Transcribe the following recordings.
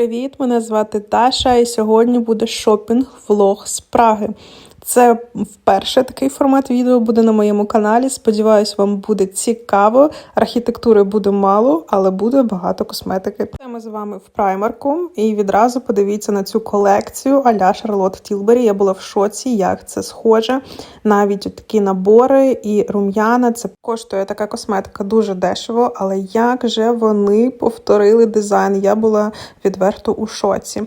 Привіт! Мене звати Таша, і сьогодні буде шопінг-влог з Праги. Це вперше такий формат відео буде на моєму каналі. Сподіваюсь, вам буде цікаво. Архітектури буде мало, але буде багато косметики. Ми з вами в праймарку. І відразу подивіться на цю колекцію а-ля Шарлот Тілбері. Я була в шоці, як це схоже. Навіть такі набори і рум'яна. Це коштує така косметика дуже дешево, але як же вони повторили дизайн? Я була відверто у шоці.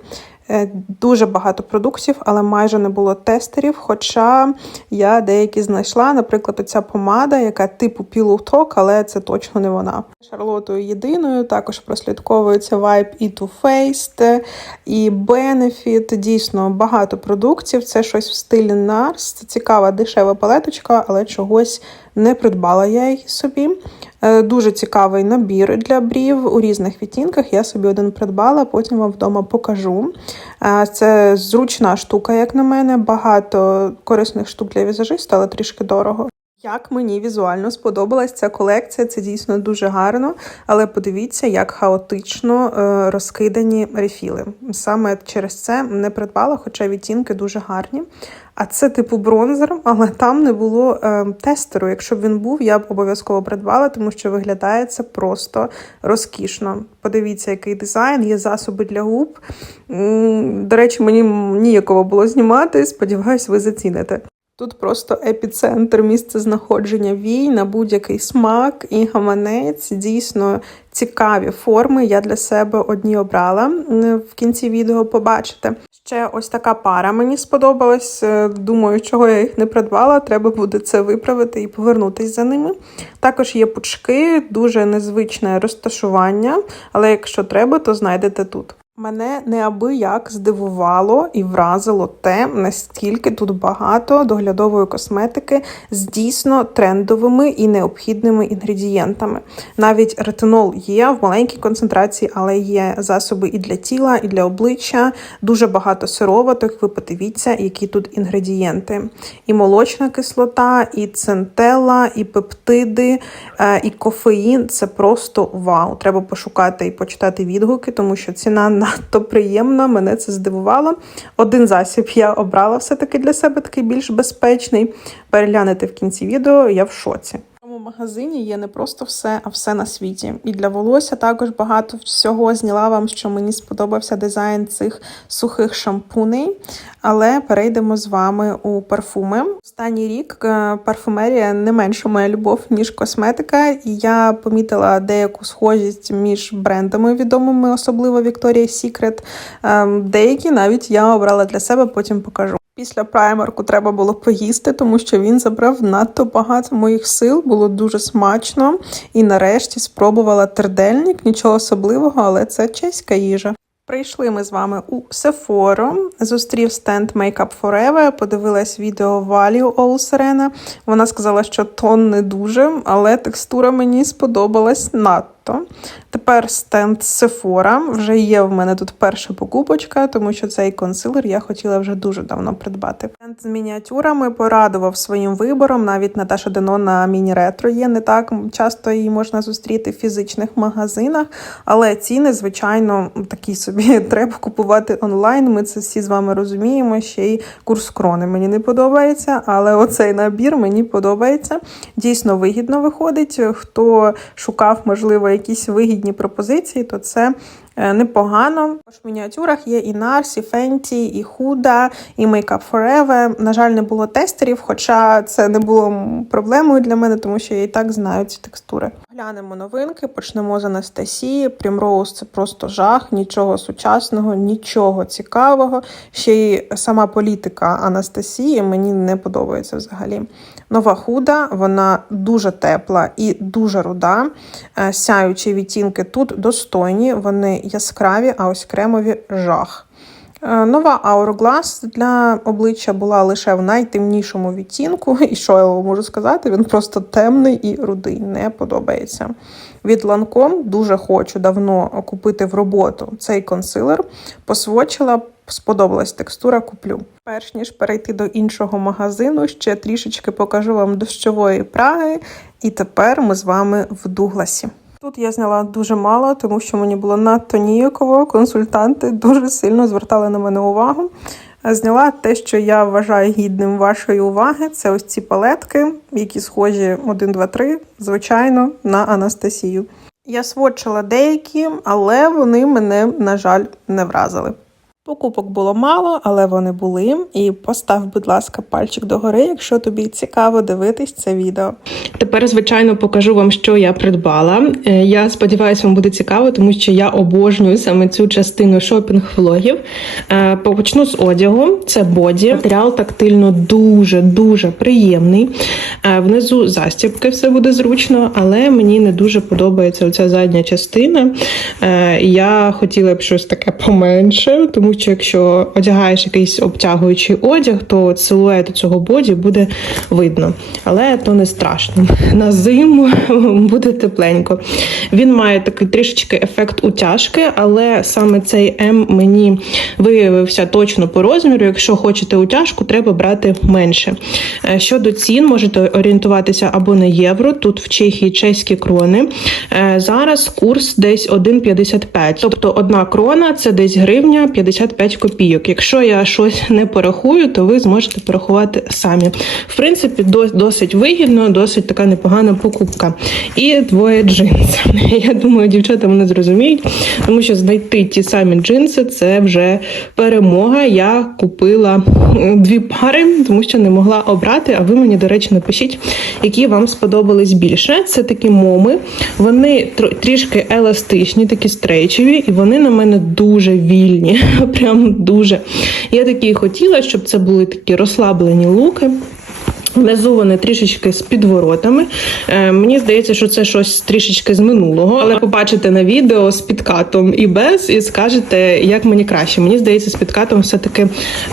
Е, Дуже багато продуктів, але майже не було тестерів. Хоча я деякі знайшла, наприклад, оця помада, яка типу Talk, але це точно не вона. Шарлотою єдиною також прослідковується Vibe і Too Faced, і Benefit. Дійсно багато продуктів. Це щось в стилі NARS. Це цікава дешева палеточка, але чогось не придбала я її собі. Е, Дуже цікавий набір для брів у різних відтінках. Я собі один придбала, потім вам вдома покажу. Е, Це зручна штука, як на мене. Багато корисних штук для візажиста, але трішки дорого. Як мені візуально сподобалась ця колекція, це дійсно дуже гарно, але подивіться, як хаотично е, розкидані рефіли. Саме через це не придбала, хоча відтінки дуже гарні. А це типу бронзер, але там не було е, тестеру. Якщо б він був, я б обов'язково придбала, тому що виглядає це просто розкішно. Подивіться, який дизайн, є засоби для губ. До речі, мені ніяково було знімати. Сподіваюсь, ви заціните. Тут просто епіцентр місце знаходження вій на будь-який смак і гаманець. Дійсно цікаві форми. Я для себе одні обрала в кінці відео побачите. Ще ось така пара мені сподобалась. Е, Думаю, чого я їх не придбала. Треба буде це виправити і повернутись за ними. Також є пучки, дуже незвичне розташування, але якщо треба, то знайдете тут. Мене неабияк здивувало і вразило те, наскільки тут багато доглядової косметики з дійсно трендовими і необхідними інгредієнтами. Навіть ретинол є в маленькій концентрації, але є засоби і для тіла, і для обличчя. Дуже багато сироваток. Ви подивіться, які тут інгредієнти: і молочна кислота, і центела, і пептиди, е, і кофеїн. Це просто вау. Треба пошукати і почитати відгуки, тому що ціна надто приємна, мене це здивувало. Один засіб я обрала все-таки для себе такий більш безпечний. Переглянете в кінці відео, я в шоці. Цьому магазині є не просто все, а все на світі. І для волосся також багато всього зняла вам, що мені сподобався дизайн цих сухих шампуней. Але перейдемо з вами у парфуми. Останній рік е, парфумерія не менша моя любов, ніж косметика, і я помітила деяку схожість між брендами відомими, особливо Victoria's Secret. Ем, Деякі навіть я обрала для себе, потім покажу. Після праймарку треба було поїсти, тому що він забрав надто багато моїх сил. Було дуже смачно. І нарешті спробувала тердельник, нічого особливого, але це чеська їжа. Прийшли ми з вами у Sephora, зустрів стенд Makeup Forever, подивилась відео Валі Олсерена. Вона сказала, що тон не дуже, але текстура мені сподобалась надто. Тепер стенд Sephora. Вже є в мене тут перша покупочка, тому що цей консилер я хотіла вже дуже давно придбати. Стенд з мініатюрами порадував своїм вибором. Навіть Наташа Дено на міні-ретро є. Не так часто її можна зустріти в фізичних магазинах, але ціни, звичайно, такі собі треба купувати онлайн. Ми це всі з вами розуміємо. Ще й курс крони мені не подобається, але оцей набір мені подобається. Дійсно вигідно виходить. Хто шукав, можливо, якісь вигідні пропозиції, то це е, непогано. В мініатюрах є і Nars, і Fenty, і Huda, і Makeup Forever. На жаль, не було тестерів, хоча це не було проблемою для мене, тому що я і так знаю ці текстури. Глянемо новинки, почнемо з Анастасії. Primrose – це просто жах, нічого сучасного, нічого цікавого. Ще й сама політика Анастасії мені не подобається взагалі. Нова худа, вона дуже тепла і дуже руда. Е, Сяючі відтінки тут достойні, вони яскраві, а ось кремові жах. Е, Нова Hourglass для обличчя була лише в найтемнішому відтінку. І що я вам можу сказати? Він просто темний і рудий, не подобається. Від Lancome дуже хочу давно купити в роботу цей консилер. Посвочила, сподобалась текстура, куплю. Перш ніж перейти до іншого магазину, ще трішечки покажу вам дощової праги. І тепер ми з вами в Дугласі. Тут я зняла дуже мало, тому що мені було надто ніяково. Консультанти дуже сильно звертали на мене увагу. Зняла те, що я вважаю гідним вашої уваги. Це ось ці палетки, які схожі 1, 2, 3, звичайно, на Анастасію. Я сводчила деякі, але вони мене, на жаль, не вразили. Покупок було мало, але вони були. І постав, будь ласка, пальчик догори, якщо тобі цікаво дивитись це відео. Тепер, звичайно, покажу вам, що я придбала. Е, Я сподіваюся, вам буде цікаво, тому що я обожнюю саме цю частину шопінг-влогів. Е, Почну з одягу. Це боді. Матеріал тактильно дуже дуже приємний. Е, Внизу застібки все буде зручно, але мені не дуже подобається оця задня частина. Я хотіла б щось таке поменше, тому що якщо одягаєш якийсь обтягуючий одяг, то силует цього боді буде видно. Але то не страшно. На зиму буде тепленько. Він має такий трішечки ефект утяжки, але саме цей М мені виявився точно по розміру. Якщо хочете утяжку, треба брати менше. Е, Щодо цін, можете орієнтуватися або на євро. Тут в Чехії чеські крони. Е, Зараз курс десь 1,55. Тобто одна крона це десь гривня 55 копійок. Якщо я щось не порахую, то ви зможете порахувати самі. В принципі, досить вигідно, досить така непогана покупка. І двоє джинсів. Я думаю, дівчата мене зрозуміють, тому що знайти ті самі джинси це вже перемога. Я купила дві пари, тому що не могла обрати. А ви мені, до речі, напишіть, які вам сподобались більше. Це такі моми. Вони трішки еластичні, такі стрейчеві, і вони на мене дуже вільні. Прям дуже. Я такі хотіла, щоб це були такі розслаблені луки. Внизу вони трішечки з підворотами. Е, мені здається, що це щось трішечки з минулого, але побачите на відео з підкатом і без, і скажете, як мені краще. Мені здається, з підкатом все-таки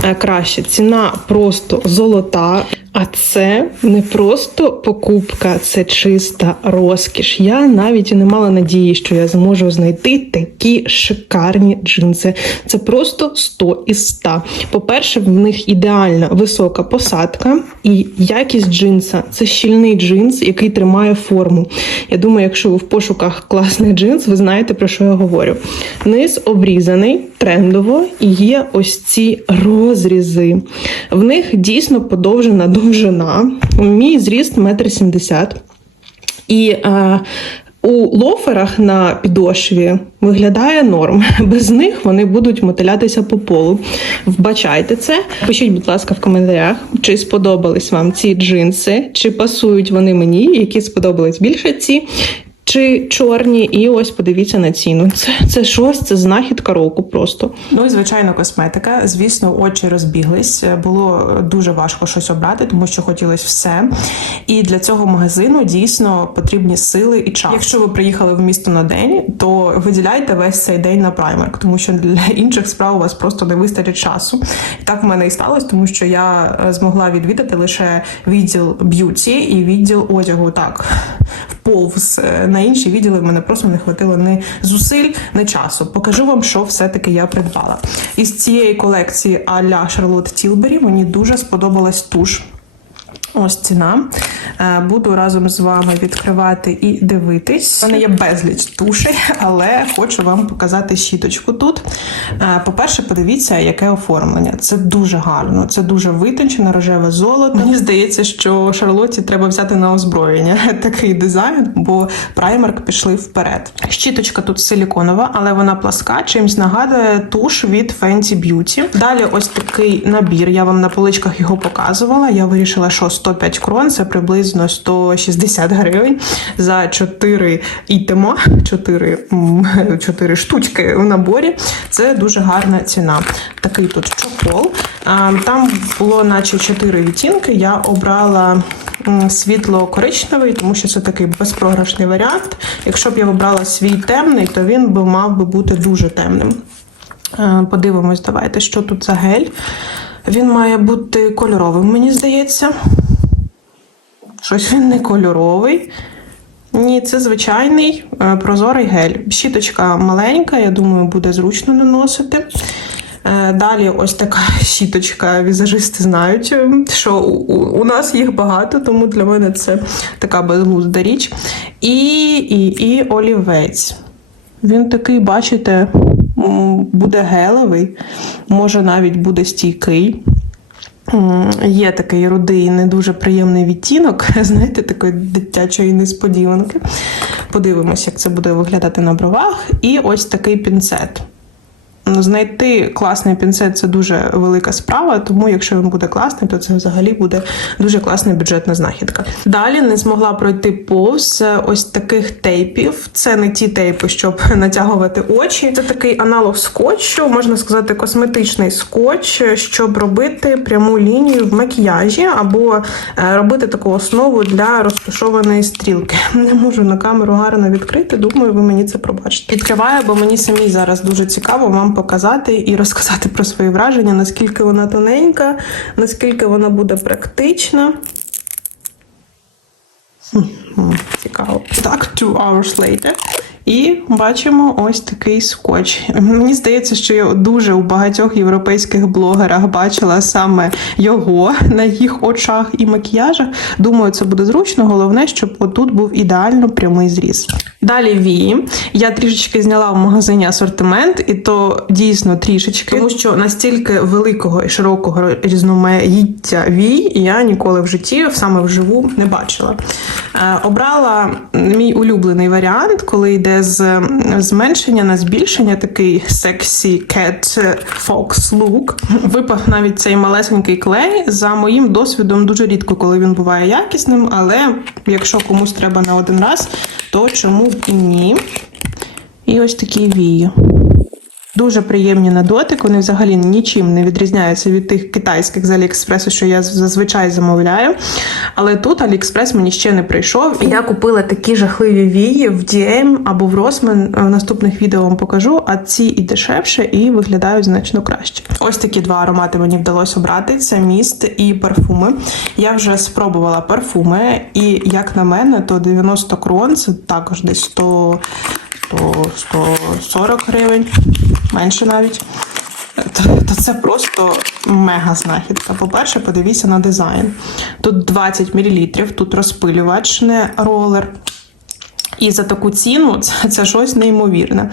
е, краще. Ціна просто золота. А це не просто покупка, це чиста розкіш. Я навіть не мала надії, що я зможу знайти такі шикарні джинси. Це просто 100 із 100. По-перше, в них ідеальна висока посадка і якість джинса це щільний джинс, який тримає форму. Я думаю, якщо ви в пошуках класних джинс, ви знаєте про що я говорю. Низ обрізаний трендово і є ось ці розрізи. В них дійсно подовжена довжина. Мій зріст 1,70 м. І е, у лоферах на підошві виглядає норм. Без них вони будуть мотилятися по полу. Вбачайте це. Пишіть, будь ласка, в коментарях, чи сподобались вам ці джинси, чи пасують вони мені, які сподобались більше ці. Чи чорні, і ось подивіться на ціну. Це, це щось, це знахідка року просто. Ну і звичайно, косметика. Звісно, очі розбіглись. Було дуже важко щось обрати, тому що хотілося все. І для цього магазину дійсно потрібні сили і час. Якщо ви приїхали в місто на день, то виділяйте весь цей день на праймерк, тому що для інших справ у вас просто не вистачить часу. І так в мене і сталося, тому що я е, змогла відвідати лише відділ б'юті і відділ одягу. Так вповз Е, на інші відділи в мене просто не хватило ні зусиль, ні часу. Покажу вам, що все-таки я придбала. Із цієї колекції а-ля Шарлот Тілбері мені дуже сподобалась туш. Ось ціна. Е, Буду разом з вами відкривати і дивитись. У мене є безліч тушей, але хочу вам показати щіточку тут. Е, По-перше, подивіться, яке оформлення. Це дуже гарно, це дуже витончене, рожеве золото. Мені здається, що Шарлотті треба взяти на озброєння такий дизайн, бо праймерк пішли вперед. Щіточка тут силіконова, але вона пласка, чимсь нагадує туш від Fenty Beauty. Далі ось такий набір. Я вам на поличках його показувала. Я вирішила, що 105 крон це приблизно 160 гривень за 4 ітема, 4, 4 штучки в наборі. Це дуже гарна ціна. Такий тут чохол. Там було наче 4 відтінки. Я обрала світло-коричневий, тому що це такий безпрограшний варіант. Якщо б я обрала свій темний, то він би мав би бути дуже темним. Подивимось, давайте, що тут за гель. Він має бути кольоровим, мені здається. Щось він не кольоровий. Ні, це звичайний е, прозорий гель. Щіточка маленька, я думаю, буде зручно наносити. Е, Далі ось така щіточка. Візажисти знають, е, що у, нас їх багато, тому для мене це така безглузда річ. І, і, і олівець. Він такий, бачите, буде гелевий, може навіть буде стійкий. Є такий рудий, не дуже приємний відтінок, знаєте, такої дитячої несподіванки. Подивимось, як це буде виглядати на бровах. І ось такий пінцет. Знайти класний пінцет це дуже велика справа, тому якщо він буде класний, то це взагалі буде дуже класна бюджетна знахідка. Далі не змогла пройти повз ось таких тейпів. Це не ті тейпи, щоб натягувати очі. Це такий аналог скотчу, можна сказати, косметичний скотч, щоб робити пряму лінію в макіяжі або е, робити таку основу для розташованої стрілки. Не можу на камеру гарно відкрити. Думаю, ви мені це пробачите. Відкриваю, бо мені самій зараз дуже цікаво вам показати і розказати про свої враження, наскільки вона тоненька, наскільки вона буде практична. Цікаво. Так, two hours later. І бачимо ось такий скотч. Мені здається, що я дуже у багатьох європейських блогерах бачила саме його на їх очах і макіяжах. Думаю, це буде зручно. Головне, щоб отут був ідеально прямий зріз. Далі вії. Я трішечки зняла в магазині асортимент, і то дійсно трішечки, тому що настільки великого і широкого різноманіття вій я ніколи в житті саме вживу не бачила. Е, Обрала мій улюблений варіант, коли йде з зменшення на збільшення, такий сексі cat fox look. Випав навіть цей малесенький клей. За моїм досвідом, дуже рідко, коли він буває якісним, але якщо комусь треба на один раз, то чому б і ні? І ось такі вії. Дуже приємні на дотик, вони взагалі нічим не відрізняються від тих китайських з Аліекспресу, що я зазвичай замовляю. Але тут Аліекспрес мені ще не прийшов. Я купила такі жахливі вії в DM або в Rossmann. В наступних відео вам покажу, а ці і дешевше, і виглядають значно краще. Ось такі два аромати мені вдалося обрати: це міст і парфуми. Я вже спробувала парфуми, і як на мене, то 90 крон це також десь 100 то 140 гривень, менше навіть. То, це просто мега знахідка. По-перше, подивіться на дизайн. Тут 20 мл, тут розпилювач, не ролер. І за таку ціну це, це щось неймовірне.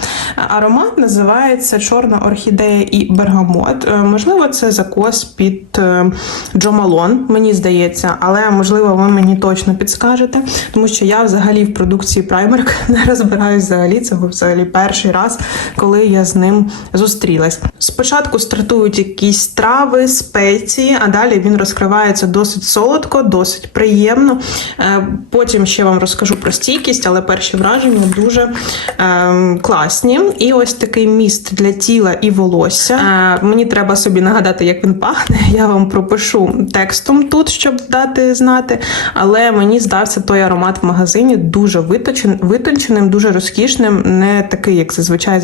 Аромат називається Чорна орхідея і бергамот. Е, Можливо, це закос під е, Джо Малон, мені здається, але можливо, ви мені точно підскажете, тому що я взагалі в продукції Primark не розбираюсь взагалі. Це був взагалі перший раз, коли я з ним зустрілась. Спочатку стартують якісь трави, спеції, а далі він розкривається досить солодко, досить приємно. Е, Потім ще вам розкажу про стійкість, але перші враження дуже е, класні. І ось такий міст для тіла і волосся. Е, мені треба собі нагадати, як він пахне. Я вам пропишу текстом тут, щоб дати знати. Але мені здався той аромат в магазині дуже виточен, витонченим, дуже розкішним, не такий, як зазвичай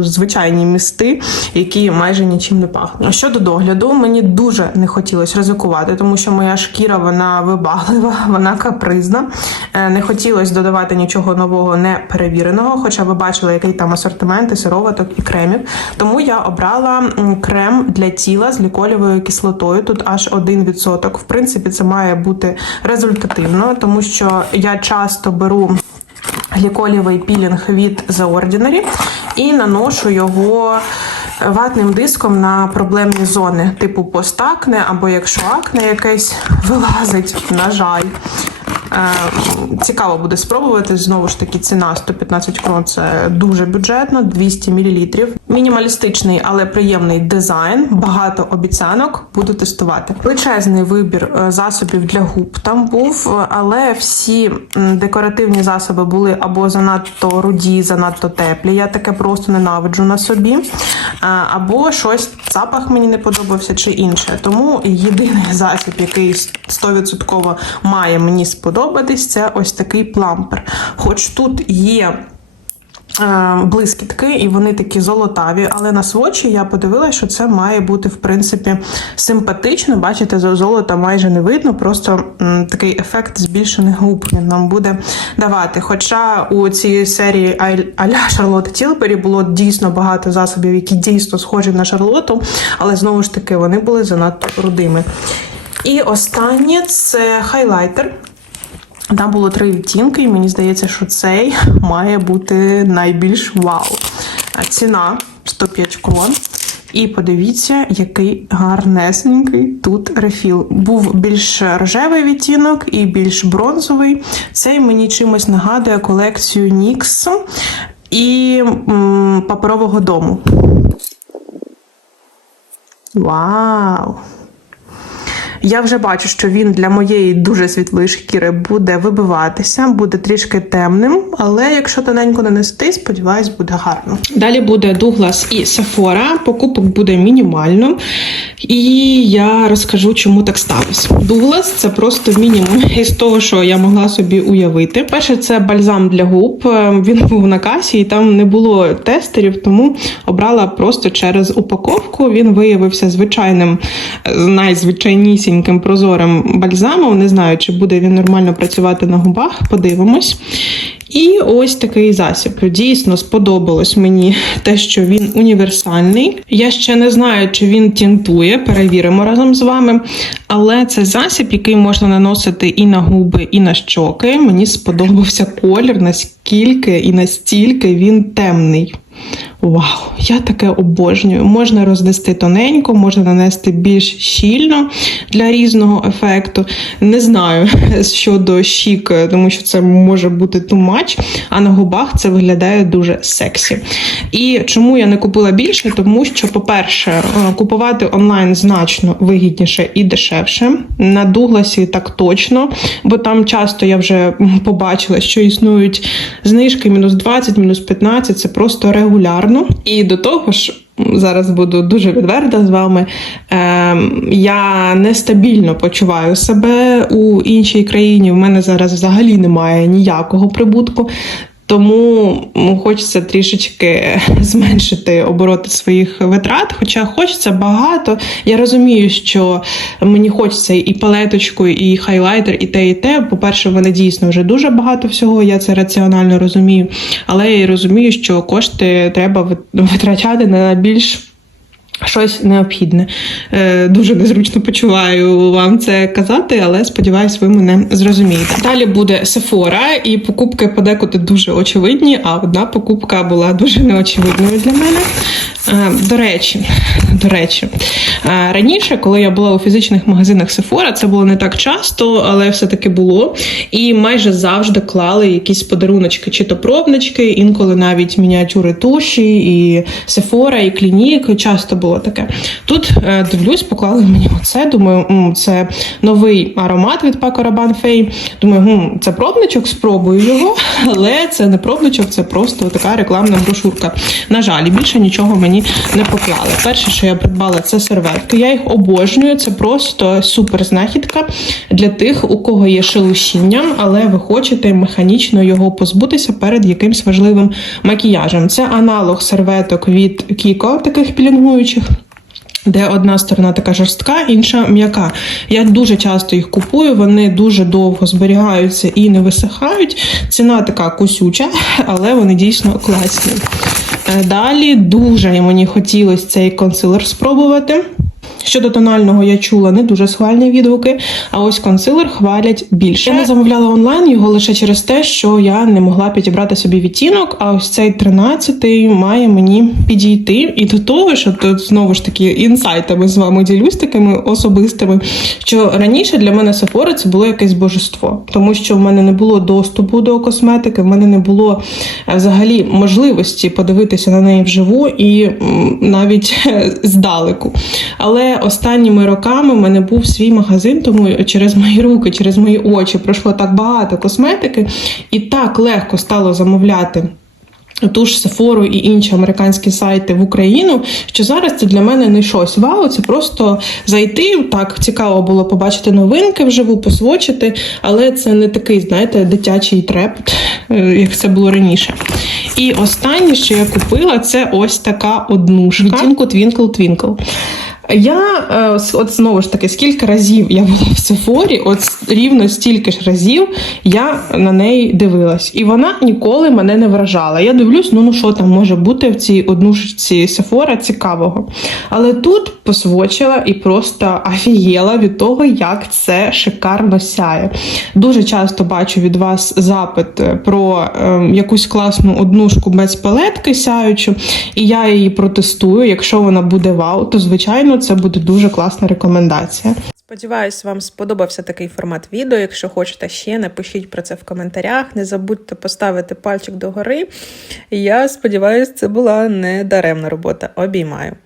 звичайні місти, які майже нічим не пахнуть. Щодо догляду, мені дуже не хотілося ризикувати, тому що моя шкіра вона вибаглива, вона капризна. Е, Не хотілося додавати нічого нового не перевіреного, хоча ви бачили, який там асортимент і сироваток і кремів. Тому я обрала крем для тіла з ліколівою кислотою. Тут аж 1%. В принципі, це має бути результативно, тому що я часто беру. Гліколівий пілінг від The Ordinary і наношу його ватним диском на проблемні зони, типу постакне, або якщо акне якесь вилазить, на жаль. Е, Цікаво буде спробувати. Знову ж таки, ціна 115 крон це дуже бюджетно, 200 мл. Мінімалістичний, але приємний дизайн, багато обіцянок. Буду тестувати. Величезний вибір е, засобів для губ там був, е, але всі декоративні засоби були або занадто руді, занадто теплі. Я таке просто ненавиджу на собі, Е, або щось запах мені не подобався, чи інше. Тому єдиний засіб, який 100% має мені сподобатись, це ось такий плампер. Хоч тут є блискітки, і вони такі золотаві. Але на свочі я подивилася, що це має бути в принципі симпатично. Бачите, золота майже не видно, просто такий ефект збільшених губ він нам буде давати. Хоча у цій серії Аля Шарлотти Тілбері було дійсно багато засобів, які дійсно схожі на Шарлоту, але знову ж таки вони були занадто рудими. І останнє це хайлайтер. Там було три відтінки, і мені здається, що цей має бути найбільш вау. Ціна 105 крон. І подивіться, який гарнесенький тут рефіл. Був більш рожевий відтінок і більш бронзовий. Цей мені чимось нагадує колекцію NYX і м, паперового дому. Вау! Я вже бачу, що він для моєї дуже світлої шкіри буде вибиватися, буде трішки темним, але якщо тоненько нанести, сподіваюсь, буде гарно. Далі буде Дуглас і Sephora. Покупок буде мінімально. І я розкажу, чому так сталося. Дуглас це просто мінімум із того, що я могла собі уявити. Перше, це бальзам для губ. Е, Він був на касі, і там не було тестерів, тому обрала просто через упаковку. Він виявився звичайним, е, найзвичайнісіньким прозорим бальзамом. Не знаю, чи буде він нормально працювати на губах. Подивимось. І ось такий засіб. Дійсно сподобалось мені те, що він універсальний. Я ще не знаю, чи він тінтує, перевіримо разом з вами. Але це засіб, який можна наносити і на губи, і на щоки. Мені сподобався колір, наскільки і настільки він темний. Вау, я таке обожнюю. Можна рознести тоненько, можна нанести більш щільно для різного ефекту. Не знаю щодо щік, тому що це може бути much, а на губах це виглядає дуже сексі. І чому я не купила більше? Тому що, по-перше, е, купувати онлайн значно вигідніше і дешевше. На Дугласі так точно, бо там часто я вже побачила, що існують знижки мінус 20, мінус 15, це просто регулярно. І до того ж. Зараз буду дуже відверта з вами. Ем, я нестабільно почуваю себе у іншій країні. В мене зараз взагалі немає ніякого прибутку. Тому хочеться трішечки зменшити обороти своїх витрат, хоча хочеться багато. Я розумію, що мені хочеться і палеточку, і хайлайтер, і те, і те. По-перше, вони дійсно вже дуже багато всього, я це раціонально розумію. Але я розумію, що кошти треба витрачати на більш. Щось необхідне. Е, дуже незручно почуваю вам це казати, але сподіваюсь, ви мене зрозумієте. Далі буде Sephora, і покупки подекуди дуже очевидні, а одна покупка була дуже неочевидною для мене. Е, до речі, до речі, е, раніше, коли я була у фізичних магазинах Sephora, це було не так часто, але все-таки було. І майже завжди клали якісь подаруночки, чи то пробнички, інколи навіть мініатюри туші, і Sephora, і клінік. Часто було таке. Тут е, дивлюсь, поклали мені оце. Думаю, «М, це новий аромат від Paco Rabanne Fay. Думаю, «Гм, це пробничок, спробую його, але це не пробничок, це просто така рекламна брошурка. На жаль, більше нічого мені не поклали. Перше, що я придбала, це серветки. Я їх обожнюю. Це просто супер знахідка для тих, у кого є шелушіння, але ви хочете механічно його позбутися перед якимсь важливим макіяжем. Це аналог серветок від Кіко, таких пілінгуючих. Де одна сторона така жорстка, інша м'яка. Я дуже часто їх купую, вони дуже довго зберігаються і не висихають. Ціна така косюча, але вони дійсно класні. Е, Далі дуже мені хотілося цей консилер спробувати. Щодо тонального я чула не дуже схвальні відгуки, а ось консилер хвалять більше. Я не замовляла онлайн його лише через те, що я не могла підібрати собі відтінок, а ось цей 13-й має мені підійти. І до того, що тут знову ж таки інсайтами з вами ділюсь такими особистими, що раніше для мене Sephora це було якесь божество, тому що в мене не було доступу до косметики, в мене не було е, взагалі можливості подивитися на неї вживу і навіть здалеку. Але останніми роками в мене був свій магазин, тому через мої руки, через мої очі пройшло так багато косметики, і так легко стало замовляти. ту ж Sephora і інші американські сайти в Україну, що зараз це для мене не щось. Вау, це просто зайти. Так, цікаво було побачити новинки вживу, посвочити, але це не такий, знаєте, дитячий трепет, е, як це було раніше. І останнє, що я купила, це ось така однушка відтінку Twinkle. Я е, от знову ж таки, скільки разів я була в Сефорі, от рівно стільки ж разів я на неї дивилась, і вона ніколи мене не вражала. Я дивлюсь, ну ну що там може бути в цій однушці Сефора цікавого. Але тут посвочила і просто офігела від того, як це шикарно сяє. Дуже часто бачу від вас запит е, про е, якусь класну однушку без палетки сяючу, і я її протестую. Якщо вона буде вау, то звичайно це буде дуже класна рекомендація. Сподіваюсь, вам сподобався такий формат відео. Якщо хочете ще, напишіть про це в коментарях. Не забудьте поставити пальчик догори. Я сподіваюся, це була не даремна робота. Обіймаю.